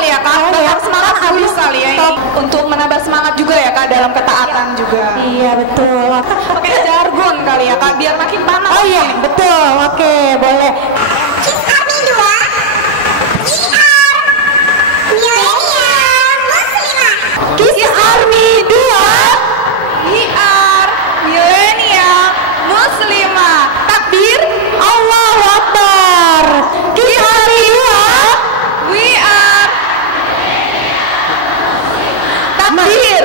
kali ya Kak, biar semangat habis kali ya ini. Untuk menambah semangat juga ya Kak dalam ketaatan juga. Iya betul. Pakai jargon kali ya Kak, biar makin panas. Oh iya betul, oke boleh. Kiss Army 2 IR Milenial Muslimah. Kiss Army 2 IR Milenial Muslimah. Takbir, Allahu Akbar. Kiss Army 2 we are. Takbir.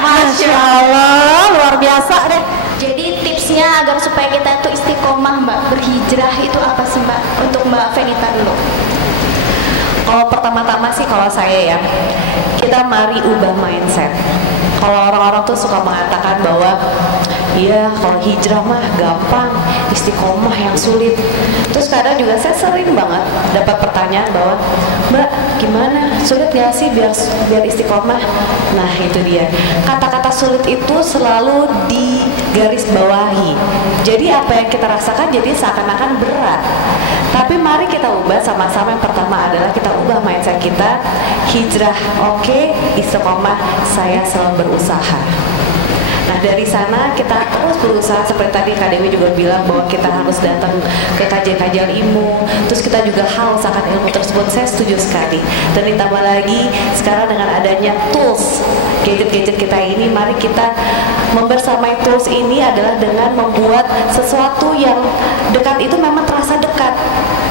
Masya Allah, luar biasa deh. Jadi tipsnya agar supaya kita itu istiqomah Mbak berhijrah itu apa sih Mbak untuk Mbak Venita dulu? Kalau pertama-tama sih kalau saya ya, kita mari ubah mindset. Kalau orang-orang tuh suka mengatakan bahwa iya kalau hijrah mah gampang, istiqomah yang sulit. Terus kadang juga saya sering banget dapat pertanyaan bahwa Mbak gimana, sulit gak sih biar istiqomah? Nah itu dia, kata-kata sulit itu selalu digaris bawahi. Jadi apa yang kita rasakan jadi seakan-akan berat. Tapi mari kita ubah sama-sama. Yang pertama adalah kita ubah mindset kita. Hijrah oke, istiqomah saya selalu berusaha. Nah dari sana kita terus berusaha, seperti tadi Kak Dewi juga bilang bahwa kita harus datang ke kajian-kajian ilmu. Terus kita juga haus akan ilmu tersebut, saya setuju sekali. Dan ditambah lagi sekarang dengan adanya tools, gadget-gadget kita ini, mari kita membersamai tools ini adalah dengan membuat sesuatu yang dekat itu memang terasa dekat.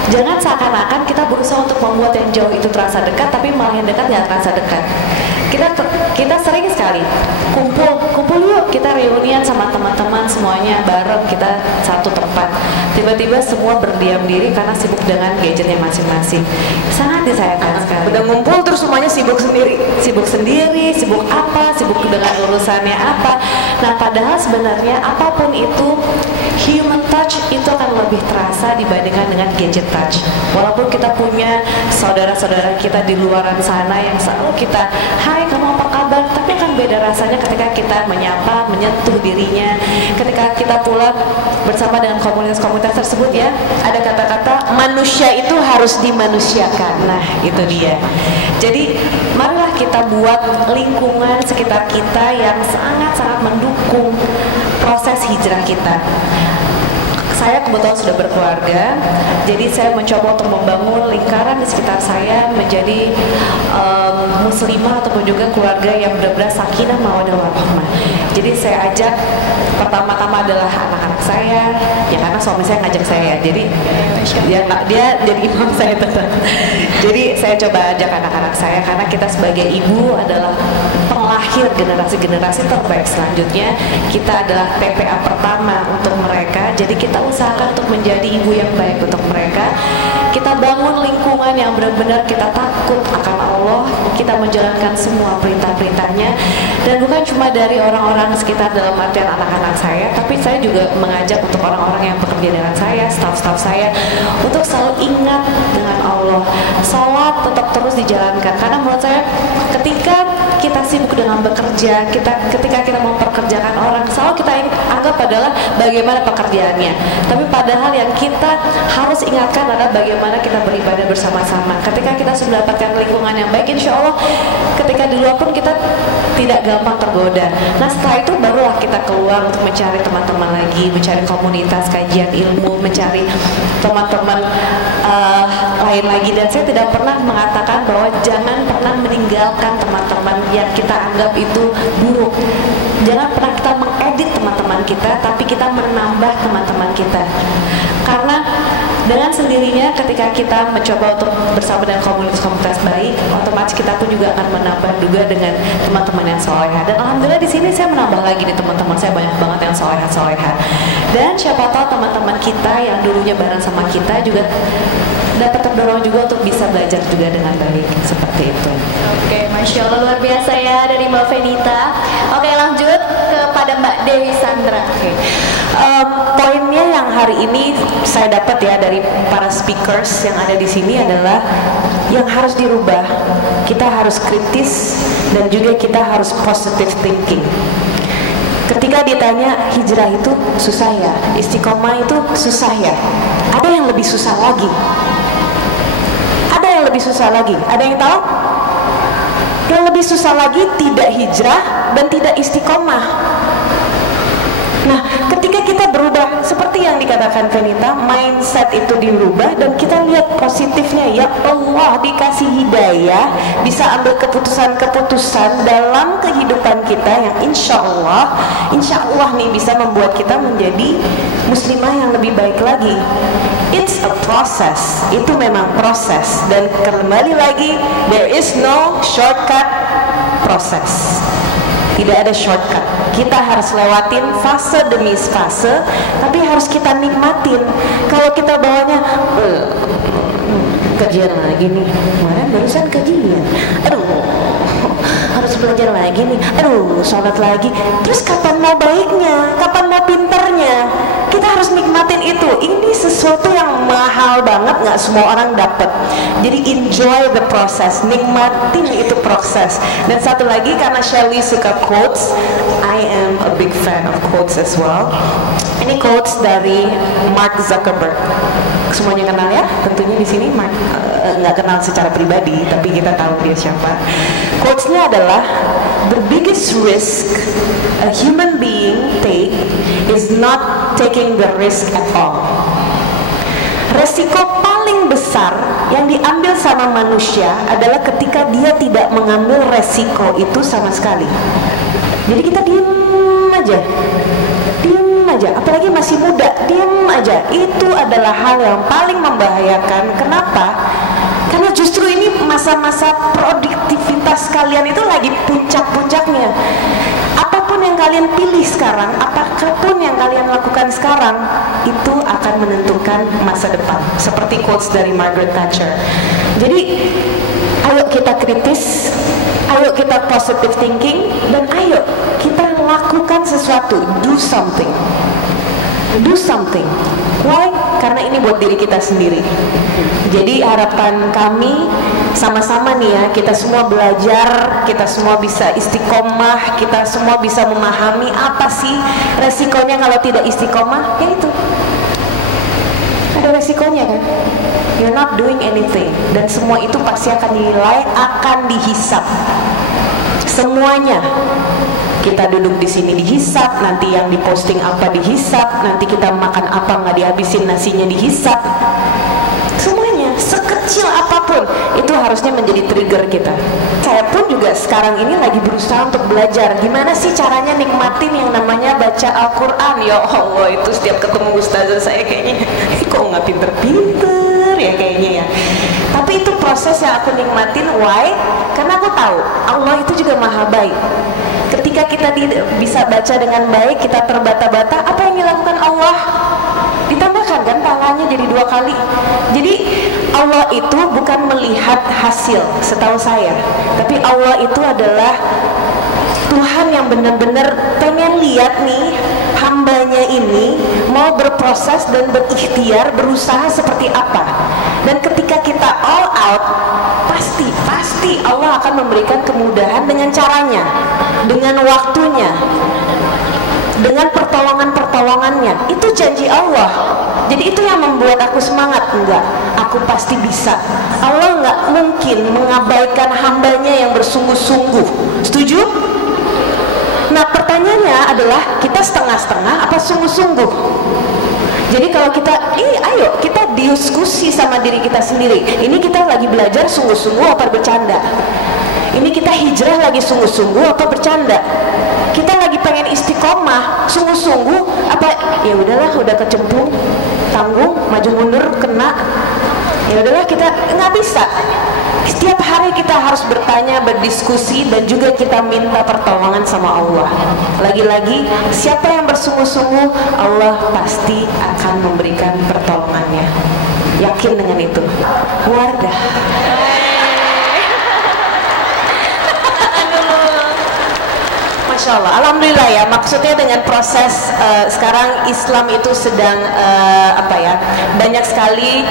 Jangan seakan-akan kita berusaha untuk membuat yang jauh itu terasa dekat, tapi malah yang dekat nggak terasa dekat. Kita sering sekali kumpul yuk, kita reunian sama teman-teman semuanya bareng, kita satu tempat. Tiba-tiba semua berdiam diri karena sibuk dengan gadgetnya masing-masing. Sangat disayangkan sekali. Udah ngumpul terus semuanya sibuk sendiri. Sibuk sendiri, sibuk apa, sibuk dengan urusannya apa. Nah padahal sebenarnya apapun itu, human touch itu akan lebih terasa dibandingkan dengan gadget touch. Walaupun kita punya saudara-saudara kita di luaran sana yang selalu kita, hai kamu apa kabar, tapi kan beda rasanya ketika kita menyapa, menyentuh dirinya. Ketika kita pulang bersama dengan komunitas-komunitas tersebut ya, ada kata-kata Manusia itu harus dimanusiakan. nah itu dia. Jadi marilah kita buat lingkungan sekitar kita yang sangat-sangat mendukung proses hijrah kita. Saya kebetulan sudah berkeluarga, jadi saya mencoba untuk membangun lingkaran di sekitar saya menjadi muslimah ataupun juga keluarga yang benar-benar sakinah mawaddah warahmah. Jadi saya ajak pertama-tama adalah anak-anak saya, ya karena suami saya ngajak saya, jadi dia jadi imam saya tetap. Jadi saya coba ajak anak-anak saya karena kita sebagai ibu adalah penglahir generasi-generasi terbaik selanjutnya. Kita adalah TPA pertama untuk mereka, jadi kita usahakan untuk menjadi ibu yang baik untuk mereka. Kita bangun lingkungan yang benar-benar kita takut akan Allah, kita menjalankan semua perintah-perintahnya, dan bukan cuma dari orang-orang sekitar dalam artian anak-anak saya, tapi saya juga mengajak untuk orang-orang yang bekerja dengan saya, staf-staf saya, untuk selalu ingat dengan Allah. Salat tetap terus dijalankan, karena menurut saya ketika kita sibuk dengan bekerja, ketika kita memperkerjakan orang, selalu kita anggap adalah bagaimana pekerjaannya. Tapi padahal yang kita harus ingatkan adalah bagaimana kita beribadah bersama-sama. Ketika kita sudah mendapatkan lingkungan yang baik, insya Allah ketika di luar pun kita tidak gampang tergoda. Nah setelah itu barulah kita keluar untuk mencari teman-teman lagi, mencari komunitas kajian ilmu, mencari teman-teman lain lagi. Dan saya tidak pernah mengatakan bahwa jangan pernah meninggalkan teman-teman yang kita anggap itu buruk. Jangan pernah kita mengedit teman-teman kita, tapi kita menambah teman-teman kita. Karena dengan sendirinya ketika kita mencoba untuk bersama dengan komunitas-komunitas baik, otomatis kita pun juga akan menambah juga dengan teman-teman yang soleha. Dan alhamdulillah di sini saya menambah lagi nih teman-teman saya, banyak banget yang soleha-soleha. Dan siapa tahu teman-teman kita yang dulunya bareng sama kita juga dapat terdorong juga untuk bisa belajar juga dengan baik, seperti itu. Oke, Masya Allah luar biasa ya dari Mbak Venita. Oke, lanjut kepada Mbak Dewi Sandra. Oke. Poinnya yang hari ini saya dapat ya dari para speakers yang ada di sini adalah yang harus dirubah. Kita harus kritis dan juga kita harus positive thinking. Ketika ditanya hijrah itu susah ya, istiqomah itu susah ya, ada yang lebih susah lagi. Ada yang lebih lebih susah lagi? Ada yang tahu? Yang lebih susah lagi tidak hijrah dan tidak istiqomah. Nah, ketika kita berubah seperti yang dikatakan Venita, mindset itu dirubah dan kita lihat positifnya, ya Allah dikasih hidayah, bisa ambil keputusan-keputusan dalam kehidupan kita yang insya Allah nih bisa membuat kita menjadi muslimah yang lebih baik lagi. It's a process, itu memang proses, dan kembali lagi, there is no shortcut proses. Tidak ada shortcut. Kita harus lewatin fase demi fase, tapi harus kita nikmatin. Kalau kita bawanya kajian lagi nih, kemarin barusan kajian, aduh harus belajar lagi nih, aduh sholat lagi. Terus kapan mau baiknya, kapan mau pinternya? Kita harus nikmatin itu. Ini sesuatu yang mahal banget, nggak semua orang dapat. Jadi enjoy the process, nikmatin itu proses. Dan satu lagi, karena Shelly suka quotes, I am a big fan of quotes as well. Ini quotes dari Mark Zuckerberg. Semuanya kenal ya? Tentunya di sini Mark nggak kenal secara pribadi, tapi kita tahu dia siapa. Quotesnya adalah, the biggest risk a human being take is not taking the risk at all. Resiko paling besar yang diambil sama manusia adalah ketika dia tidak mengambil resiko itu sama sekali. Jadi kita diem aja, apalagi masih muda, diem aja. Itu adalah hal yang paling membahayakan. Kenapa? Karena justru ini masa-masa produktivitas kalian itu lagi puncak-puncaknya. Apapun yang kalian pilih sekarang, apapun yang kalian lakukan sekarang, itu akan menentukan masa depan. Seperti quotes dari Margaret Thatcher. Jadi, ayo kita kritis, ayo kita positive thinking, dan ayo kita lakukan sesuatu. Do something. Do something. Why? Karena ini buat diri kita sendiri. Jadi harapan kami sama-sama nih ya, kita semua belajar, kita semua bisa istiqomah, kita semua bisa memahami apa sih resikonya kalau tidak istiqomah. Ya itu, ada resikonya kan. You're not doing anything, dan semua itu pasti akan dinilai, akan dihisap. Semuanya. Kita duduk di sini dihisap, nanti yang diposting apa dihisap, nanti kita makan apa nggak dihabisin nasinya dihisap. Semuanya, sekecil apapun, itu harusnya menjadi trigger kita. Saya pun juga sekarang ini lagi berusaha untuk belajar gimana sih caranya nikmatin yang namanya baca Al-Quran. Ya Allah, itu setiap ketemu ustazah saya kayaknya kok nggak pinter-pinter ya kayaknya ya. Tapi itu proses yang aku nikmatin. Why? Karena aku tahu Allah itu juga maha baik. Ketika kita bisa baca dengan baik, kita terbata-bata, apa yang dilakukan Allah? Ditambahkan kan pahalanya jadi 2 kali. Jadi Allah itu bukan melihat hasil, setahu saya, tapi Allah itu adalah Tuhan yang benar-benar pengen lihat nih hambanya ini mau berproses dan berikhtiar, berusaha seperti apa. Dan ketika kita all out, pasti Allah akan memberikan kemudahan dengan caranya, dengan waktunya, dengan pertolongannya. Itu janji Allah. Jadi itu yang membuat aku semangat. Enggak, aku pasti bisa. Allah nggak mungkin mengabaikan hambanya yang bersungguh-sungguh. Setuju? Nah, pertanyaannya adalah, kita setengah-setengah apa sungguh-sungguh? Jadi kalau kita, ayo kita diskusi sama diri kita sendiri. Ini kita lagi belajar sungguh-sungguh apa bercanda? Ini kita hijrah lagi sungguh-sungguh apa bercanda? Kita lagi pengen istiqomah sungguh-sungguh apa ya udahlah, udah kecemplung, tanggung, maju mundur, kena. Ya udahlah, kita nggak bisa. Setiap hari kita harus bertanya, berdiskusi, dan juga kita minta pertolongan sama Allah. Lagi-lagi, siapa yang bersungguh-sungguh, Allah pasti akan memberikan pertolongannya. Yakin dengan itu. Wardah. Masya Allah, alhamdulillah ya. Maksudnya dengan proses sekarang Islam itu sedang banyak sekali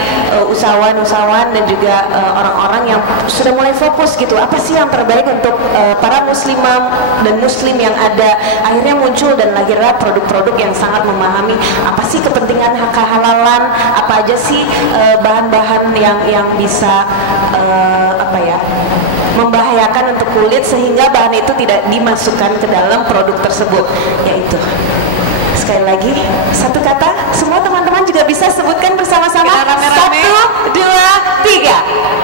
usahawan-usahawan dan juga orang-orang yang sudah mulai fokus gitu. Apa sih yang terbaik untuk para muslimah dan muslim yang ada? Akhirnya muncul dan lahirlah produk-produk yang sangat memahami apa sih kepentingan kehalalan, apa aja sih bahan-bahan yang bisa apa ya, membahayakan untuk kulit sehingga bahan itu tidak dimasukkan ke dalam produk tersebut, yaitu sekali lagi satu kata, semua teman-teman juga bisa sebutkan bersama-sama. Satu, dua, tiga.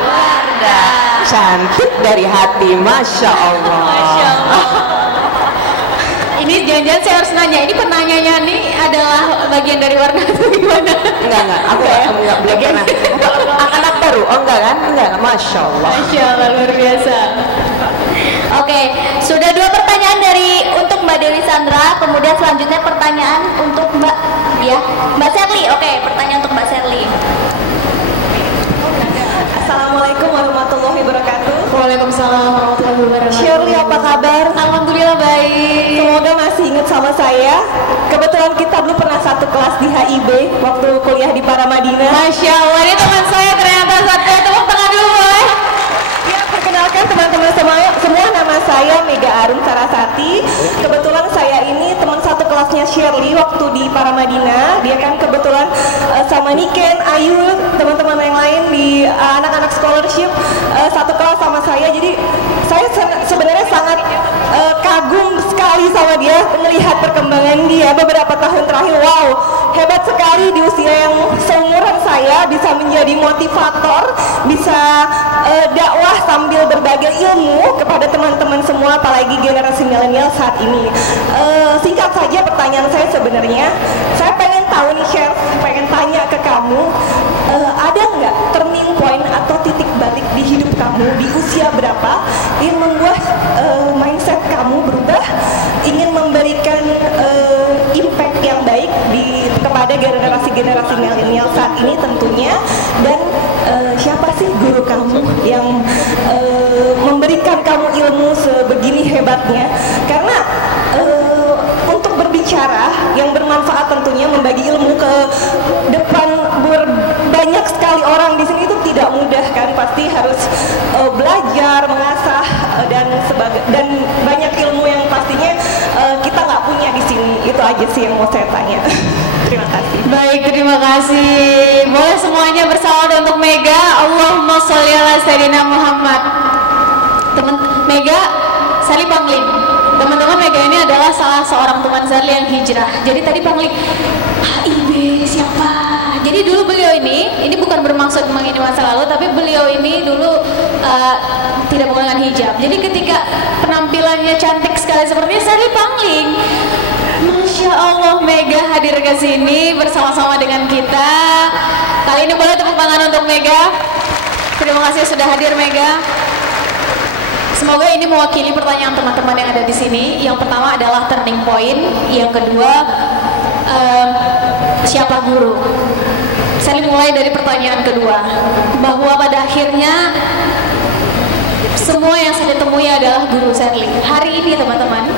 Wardah. Cantik dari hati, masya Allah. Masya Allah. Ini jangan-jangan saya harus nanya, ini penanyanya nih adalah bagian dari Wardah atau gimana? Enggak, aku enggak belum pernah. Anak baru, oh enggak kan? Enggak, masya Allah. Masya Allah, luar biasa. Oke, sudah 2 pertanyaan untuk Mbak Dewi Sandra, kemudian selanjutnya pertanyaan untuk Mbak Sherly. Oke, pertanyaan untuk Mbak Sherly. Assalamualaikum warahmatullahi wabarakatuh. Waalaikumsalam warahmatullahi wabarakatuh. Shirley, apa kabar? Alhamdulillah baik. Semoga masih ingat sama saya. Kebetulan kita dulu pernah satu kelas di HIB waktu kuliah di Paramadina. Masya Allah, ini teman saya ternyata satu. Tepuk tangan dulu boleh? Ya, perkenalkan teman-teman semua, nama saya Mega Arum Sarasati. Kebetulan saya ini teman satu kelasnya Shirley waktu di Paramadina. Dia kan kebetulan sama Niken, Ayu, teman-teman yang lain di anak-anak scholarship satu kelas sama saya. Jadi saya sebenarnya sangat kagum sekali sama dia, melihat perkembangan dia beberapa tahun terakhir. Wow, hebat sekali di usia yang seumuran saya bisa menjadi motivator, bisa dakwah sambil berbagai ilmu kepada teman-teman semua, apalagi generasi milenial saat ini. Singkat saja pertanyaan saya sebenarnya, saya pengen tahu nih Chef, pengen tanya ke kamu, ada nggak turning point atau titik balik di hidup kamu di usia berapa yang membuat mindset kamu berubah, ingin memberikan impact yang baik kepada generasi-generasi milenial saat ini tentunya, dan siapa sih guru kamu yang memberikan kamu ilmu sebegini hebatnya? Karena untuk berbicara yang bermanfaat tentunya, membagi ilmu ke depan banyak sekali orang di sini itu tidak mudah kan, pasti harus belajar, mengasah dan banyak ilmu yang pastinya kita nggak punya di sini. Itu aja sih yang mau saya tanya. Terima kasih. Baik, terima kasih. Boleh semuanya bersalawat untuk Mega. Allahumma sholli ala sayyidina Muhammad. Teman Mega, Sherly Pangling. Teman-teman, Mega ini adalah salah seorang teman Sherly yang hijrah. Jadi tadi Pangling, HIB siapa? Jadi dulu beliau ini bukan bermaksud mengini masa lalu, tapi beliau ini dulu tidak menggunakan hijab. Jadi ketika penampilannya cantik sekali seperti Sherly Pangling, Masya Allah, Mega hadir ke sini bersama-sama dengan kita. Kali ini boleh tepuk tangan untuk Mega. Terima kasih sudah hadir Mega. Semoga ini mewakili pertanyaan teman-teman yang ada di sini. Yang pertama adalah turning point, yang kedua siapa guru. Saya mulai dari pertanyaan kedua, bahwa pada akhirnya semua yang saya temui adalah guru Sherly. Hari ini teman-teman,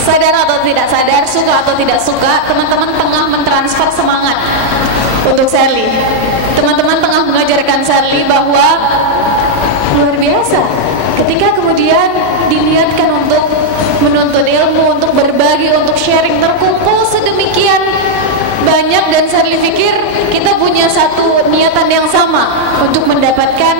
sadar atau tidak sadar, suka atau tidak suka, teman-teman tengah mentransfer semangat untuk Sherly. Teman-teman tengah mengajarkan Sherly bahwa luar biasa ketika kemudian dilihatkan untuk menuntut ilmu, untuk berbagi, untuk sharing, terkumpul sedemikian banyak, dan Sherly pikir kita punya satu niatan yang sama untuk mendapatkan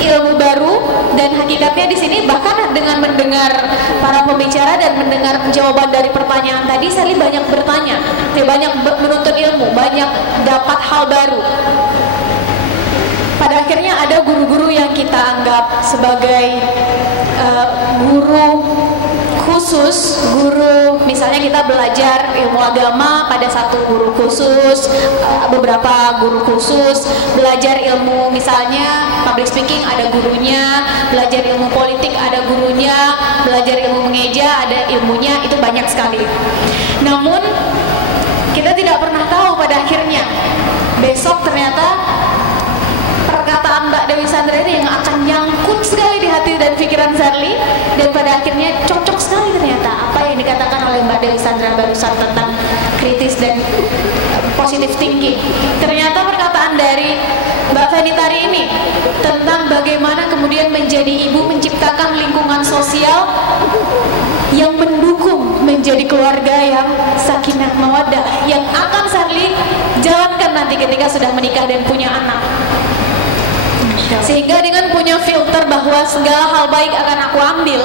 ilmu baru. Dan hakikatnya di sini bahkan dengan mendengar para pembicara dan mendengar jawaban dari pertanyaan tadi, Sherly banyak bertanya, banyak menuntut ilmu, banyak dapat hal baru. Pada akhirnya ada guru-guru yang kita anggap sebagai guru khusus, guru misalnya kita belajar ilmu agama pada satu guru khusus, beberapa guru khusus, belajar ilmu misalnya public speaking ada gurunya, belajar ilmu politik ada gurunya, belajar ilmu mengeja ada ilmunya, itu banyak sekali. Namun kita tidak pernah tahu pada akhirnya besok ternyata perkataan Mbak Dewi Sandra ini yang akan nyangkut sekali di hati dan pikiran Sherly, dan pada akhirnya cocok sekali ternyata apa yang dikatakan oleh Mbak Dewi Sandra barusan tentang kritis dan positive thinking. Ternyata perkataan dari Mbak Fenitari ini tentang bagaimana kemudian menjadi ibu, menciptakan lingkungan sosial yang mendukung menjadi keluarga yang sakinah mawaddah, yang akan Sherly jalankan nanti ketika sudah menikah dan punya anak. Sehingga dengan punya filter bahwa segala hal baik akan aku ambil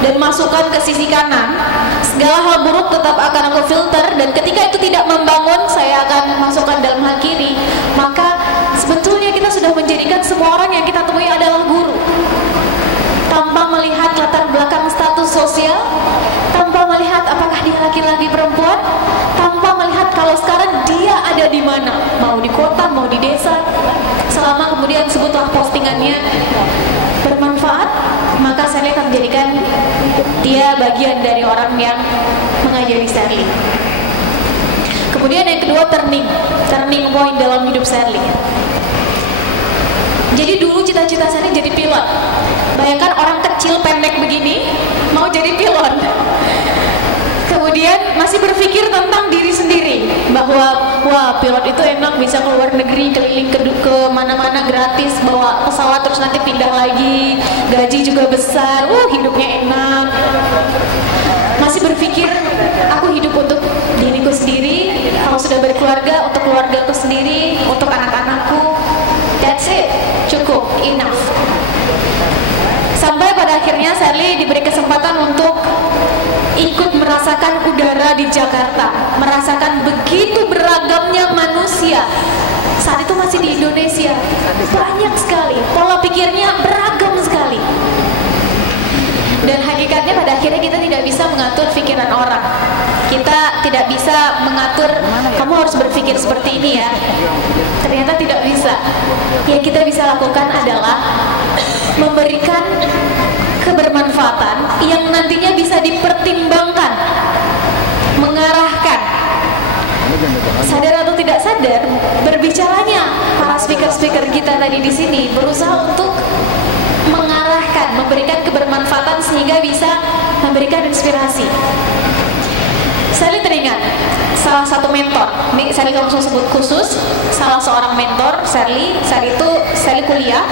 dan masukkan ke sisi kanan, segala hal buruk tetap akan aku filter, dan ketika itu tidak membangun, saya akan masukkan dalam hal kiri. Maka sebetulnya kita sudah menjadikan semua orang yang kita temui adalah guru, tanpa melihat latar belakang status sosial, tanpa melihat apakah dia laki-laki perempuan, tanpa melihat kalau sekarang dia ada di mana, mau di kota, mau di desa. Selama kemudian sebutlah postingannya bermanfaat, maka saya akan menjadikan dia bagian dari orang yang mengajari Sherly. Kemudian yang kedua, turning point dalam hidup Sherly. Jadi dulu cita-cita Sherly jadi pilot. Bayangkan orang kecil pendek begini mau jadi pilot. Kemudian masih berpikir tentang diri sendiri, bahwa wah, pilot itu enak, bisa keluar negeri, keliling ke mana-mana gratis, bawa pesawat terus nanti pindah lagi, gaji juga besar, hidupnya enak. Masih berpikir aku hidup untuk diriku sendiri, kalau sudah berkeluarga untuk keluargaku sendiri, untuk anak-anakku. That's it, cukup, enough. Sampai pada akhirnya Sherly diberi kesempatan untuk ikut merasakan udara di Jakarta, merasakan begitu beragamnya manusia. Saat itu masih di Indonesia, banyak sekali, pola pikirnya beragam sekali. Dan hakikatnya pada akhirnya kita tidak bisa mengatur pikiran orang. Kita tidak bisa mengatur, kamu harus berpikir seperti ini ya. Ternyata tidak bisa. Yang kita bisa lakukan adalah memberikan kebermanfaatan yang nantinya bisa dipertimbangkan, mengarahkan. Sadar atau tidak sadar, berbicaranya para speaker-speaker kita tadi di sini berusaha untuk mengarahkan, memberikan kebermanfaatan sehingga bisa memberikan inspirasi. Sherly teringat salah satu mentor, ini Sherly langsung sebut khusus, salah seorang mentor Sherly. Saat itu Sherly kuliah.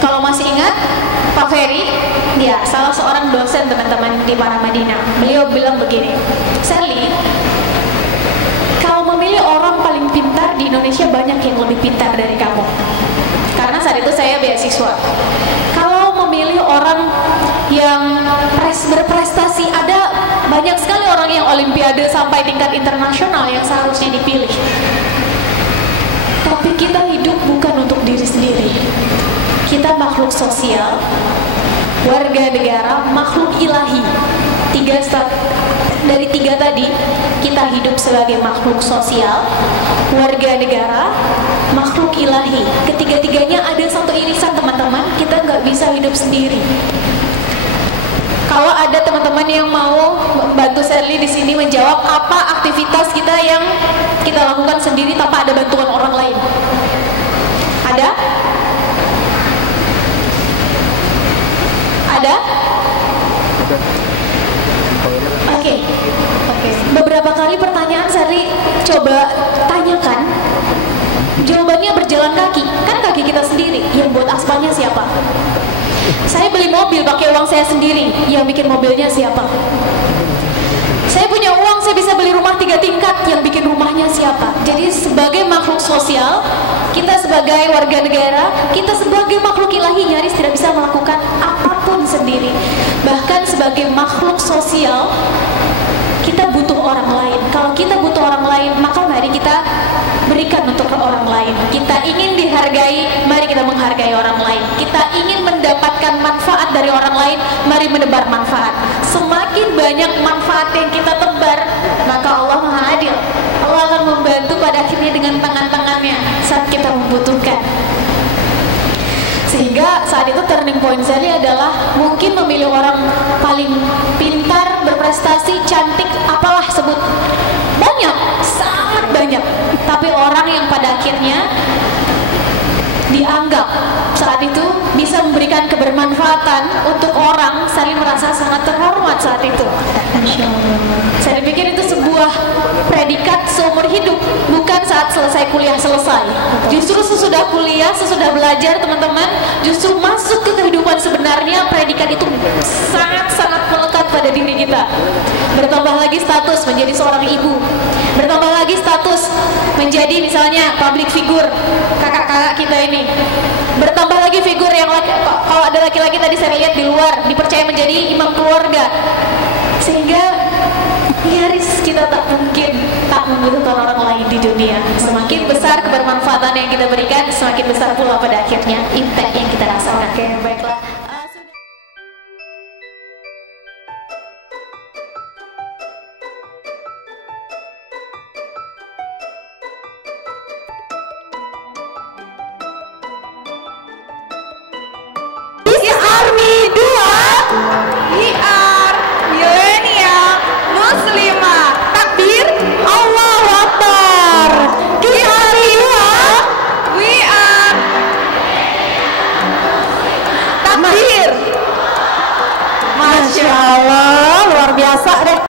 Kalau masih ingat Pak Ferry, dia salah seorang dosen teman-teman di Paramadina. Beliau bilang begini, Sherly, kalau memilih orang paling pintar di Indonesia banyak yang lebih pintar dari kamu. Karena saat itu saya beasiswa. Kalau memilih orang yang berprestasi, ada banyak sekali orang yang olimpiade sampai tingkat internasional yang seharusnya dipilih. Tapi kita hidup bukan untuk diri sendiri. Kita makhluk sosial, warga negara, makhluk ilahi. Dari tiga tadi, kita hidup sebagai makhluk sosial, warga negara, makhluk ilahi. Ketiga-tiganya ada satu irisan teman-teman, kita nggak bisa hidup sendiri. Kalau ada teman-teman yang mau membantu Sherly di sini menjawab apa aktivitas kita yang kita lakukan sendiri tanpa ada bantuan orang lain. Ada? Ada? Oke. Beberapa kali pertanyaan Sherly coba tanyakan, jawabannya berjalan kaki. Kan kaki kita sendiri, yang buat aspalnya siapa? Saya beli mobil pakai uang saya sendiri, yang bikin mobilnya siapa? Saya punya uang, saya bisa beli rumah 3 tingkat, yang bikin rumahnya siapa? Jadi sebagai makhluk sosial, kita sebagai warga negara, kita sebagai makhluk ilahi nyaris tidak bisa melakukan apapun sendiri. Bahkan sebagai makhluk sosial, kita butuh orang lain. Kalau kita butuh orang lain, maka mari kita berikan untuk orang lain. Kita ingin dihargai, mari kita menghargai orang lain. Kita ingin mendapatkan manfaat dari orang lain, mari menebar manfaat. Semakin banyak manfaat yang kita tebar, maka Allah Maha Adil. Allah akan membantu pada akhirnya dengan tangan-tangannya saat kita membutuhkan. Sehingga saat itu turning point saya adalah mungkin memilih orang paling pintar, berprestasi, cantik, apalah sebut. Banyak, sangat banyak. Tapi orang yang pada akhirnya dianggap saat itu bisa memberikan kebermanfaatan untuk orang, saling merasa sangat terhormat saat itu. Saya pikir itu sebuah predikat seumur hidup, bukan saat selesai kuliah selesai. Justru sesudah kuliah, sesudah belajar teman-teman, justru masuk ke kehidupan sebenarnya, predikat itu sangat-sangat melekat pada diri kita. Bertambah lagi status menjadi seorang ibu. Bertambah lagi status menjadi misalnya public figure, kakak-kakak kita ini. Bertambah lagi figur yang kalau ada laki-laki tadi saya lihat di luar dipercaya menjadi imam keluarga, sehingga nyaris kita tak mungkin tak membutuhkan orang lain di dunia. Semakin besar kebermanfaatan yang kita berikan, semakin besar pula pada akhirnya impact yang kita rasakan. Oke,